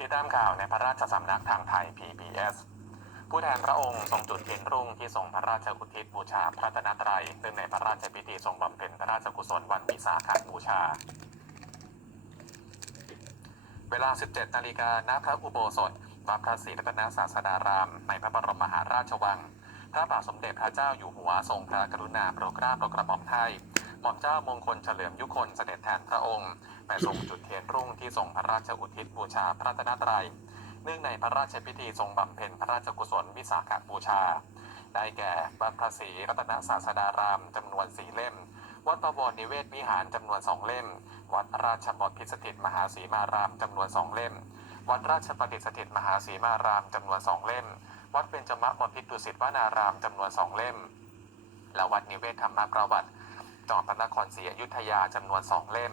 ติดตามข่าวในพระราชสำนักทางไทย PBS ผู้แทนพระองค์ทรงจุดเทียนรุ่งที่ทรงพระราชอุทิศบูชาพระตนตรัยเนื่องในพระราชพิธีทรงบำเพ็ญพระราชกุศลวันวิสาขบูชา เวลา 17 นาฬิกาณพระอุโบสถวัดพระศรีรัตนศาสดาราม ในพระบรมมหาราชวัง พระบาทสมเด็จพระเจ้าอยู่หัวทรงพระกรุณาโปรดเกล้าโปรดกระหม่อมไทย หม่อมเจ้ามงคลเฉลิมยุคนเสด็จแทนพระองค์ไปทรงจุดเทียนรุ่งที่ทรงพระราชอุทิศบูชาพระรัตนตรัยเนื่องในพระราชพิธีทรงบำเพ็ญพระราชกุศลวิสาขบูชา ได้แก่วัดพระศรีรัตนศาสดารามจำนวนสี่เล่ม วัดประวรนิเวศวิหารจำนวนสองเล่ม วัดราชบพิสถิตมหาสีมารามจำนวนสองเล่ม วัดราชประดิสถิตมหาสีมารามจำนวนสองเล่ม วัดเบญจมบพิตรดุสิตวนารามจำนวนสองเล่ม และวัดนิเวศธรรมประวัติ จังหวัดพระนครศรีอยุธยาจำนวนสองเล่ม